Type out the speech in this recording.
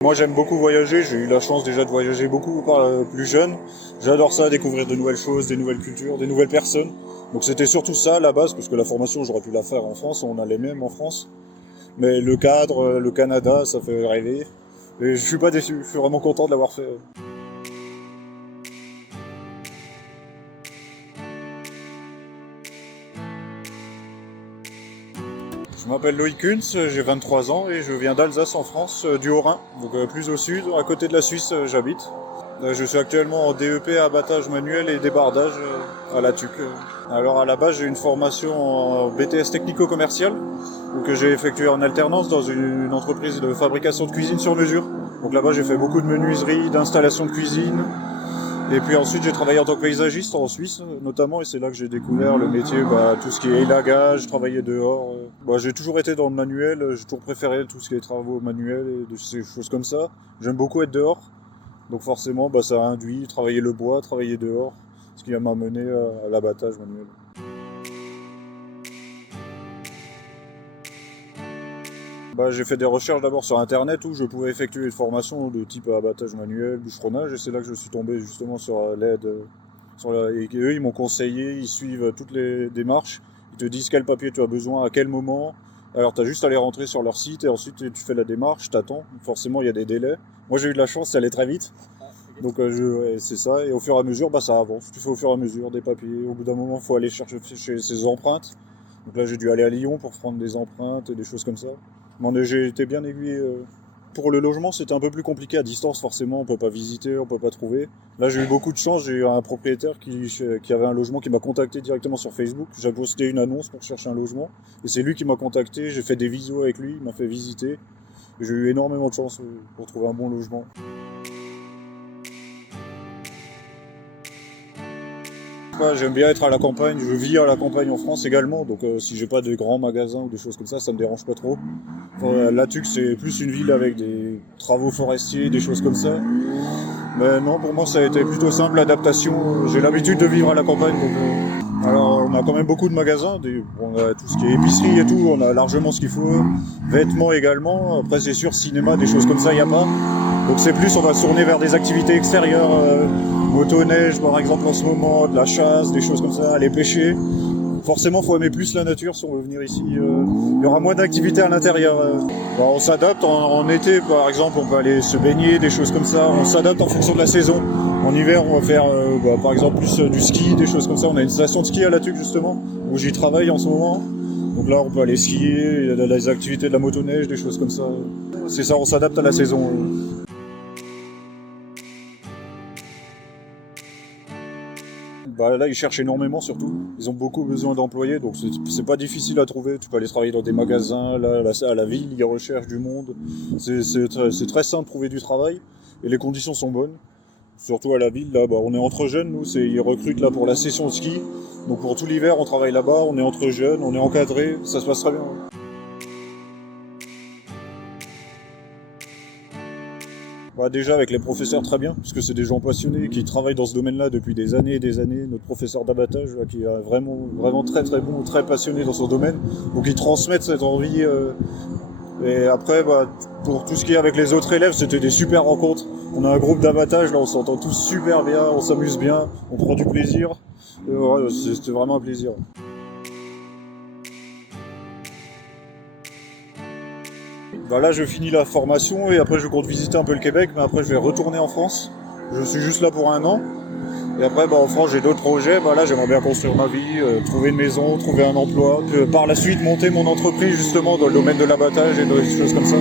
Moi j'aime beaucoup voyager, j'ai eu la chance déjà de voyager beaucoup plus jeune. J'adore ça, découvrir de nouvelles choses, des nouvelles cultures, des nouvelles personnes. Donc c'était surtout ça à la base, parce que la formation j'aurais pu la faire en France, on a les mêmes en France. Mais le cadre, le Canada, ça fait rêver. Et je suis pas déçu, je suis vraiment content de l'avoir fait. Je m'appelle Loïc Kuntz, j'ai 23 ans et je viens d'Alsace en France, du Haut-Rhin, donc plus au sud, à côté de la Suisse j'habite. Je suis actuellement en DEP abattage manuel et débardage à la TUC. Alors à la base j'ai une formation en BTS technico-commercial que j'ai effectué en alternance dans une entreprise de fabrication de cuisine sur mesure. Donc là-bas j'ai fait beaucoup de menuiserie, d'installation de cuisine. Et puis ensuite j'ai travaillé en tant que paysagiste en Suisse notamment, et c'est là que j'ai découvert le métier, tout ce qui est élagage, travailler dehors. J'ai toujours été dans le manuel, j'ai toujours préféré tout ce qui est travaux manuels et ces choses comme ça. J'aime beaucoup être dehors, donc forcément ça a induit travailler le bois, travailler dehors, ce qui m'a mené à l'abattage manuel. J'ai fait des recherches d'abord sur internet où je pouvais effectuer une formation de type abattage manuel, bûcheronnage, et c'est là que je suis tombé justement sur l'aide. Et eux ils m'ont conseillé, ils suivent toutes les démarches, ils te disent quel papier tu as besoin, à quel moment. Alors tu as juste à les rentrer sur leur site et ensuite tu fais la démarche, t'attends. Forcément il y a des délais. Moi j'ai eu de la chance, ça allait très vite. Donc c'est ça, et au fur et à mesure ça avance. Tu fais au fur et à mesure des papiers. Au bout d'un moment il faut aller chercher ses empreintes. Donc là j'ai dû aller à Lyon pour prendre des empreintes et des choses comme ça. Mais j'ai été bien aiguillé. Pour le logement, c'était un peu plus compliqué à distance, forcément. On peut pas visiter, on peut pas trouver. Là, j'ai eu beaucoup de chance. J'ai eu un propriétaire qui avait un logement qui m'a contacté directement sur Facebook. J'ai posté une annonce pour chercher un logement. Et c'est lui qui m'a contacté. J'ai fait des visios avec lui. Il m'a fait visiter. J'ai eu énormément de chance pour trouver un bon logement. J'aime bien être à la campagne, je vis à la campagne en France également, donc si j'ai pas de grands magasins ou des choses comme ça me dérange pas trop. La Tuc c'est plus une ville avec des travaux forestiers, des choses comme ça. Mais non, pour moi ça a été plutôt simple, l'adaptation. J'ai l'habitude de vivre à la campagne, donc alors on a quand même beaucoup de magasins, on a tout ce qui est épicerie et tout, on a largement ce qu'il faut, vêtements également. Après c'est sûr, cinéma, des choses comme ça, il n'y a pas. Donc c'est plus, on va se tourner vers des activités extérieures, motoneige par exemple en ce moment, de la chasse, des choses comme ça, aller pêcher. Forcément, faut aimer plus la nature si on veut venir ici. Il y aura moins d'activités à l'intérieur. On s'adapte en été, par exemple, on peut aller se baigner, des choses comme ça. On s'adapte en fonction de la saison. En hiver, on va faire, par exemple, plus du ski, des choses comme ça. On a une station de ski à la Tuc justement, où j'y travaille en ce moment. Donc là, on peut aller skier, il y a des activités de la motoneige, des choses comme ça. C'est ça, on s'adapte à la saison. Là, ils cherchent énormément surtout. Ils ont beaucoup besoin d'employés, donc c'est pas difficile à trouver. Tu peux aller travailler dans des magasins, là, à la ville, ils recherchent du monde. C'est très simple de trouver du travail et les conditions sont bonnes. Surtout à la ville, là, on est entre jeunes, nous, ils recrutent là pour la session de ski. Donc pour tout l'hiver, on travaille là-bas, on est entre jeunes, on est encadré, ça se passe très bien. Déjà avec les professeurs très bien, parce que c'est des gens passionnés qui travaillent dans ce domaine-là depuis des années et des années. Notre professeur d'abattage qui est vraiment très très bon, très passionné dans son domaine, donc ils transmettent cette envie. Et après, pour tout ce qui est avec les autres élèves, c'était des super rencontres. On a un groupe d'abattage, là on s'entend tous super bien, on s'amuse bien, on prend du plaisir. C'était vraiment un plaisir. Là je finis la formation et après je compte visiter un peu le Québec, mais après je vais retourner en France. Je suis juste là pour un an. Et après en France j'ai d'autres projets. Là j'aimerais bien construire ma vie, trouver une maison, trouver un emploi, puis par la suite monter mon entreprise justement dans le domaine de l'abattage et des choses comme ça.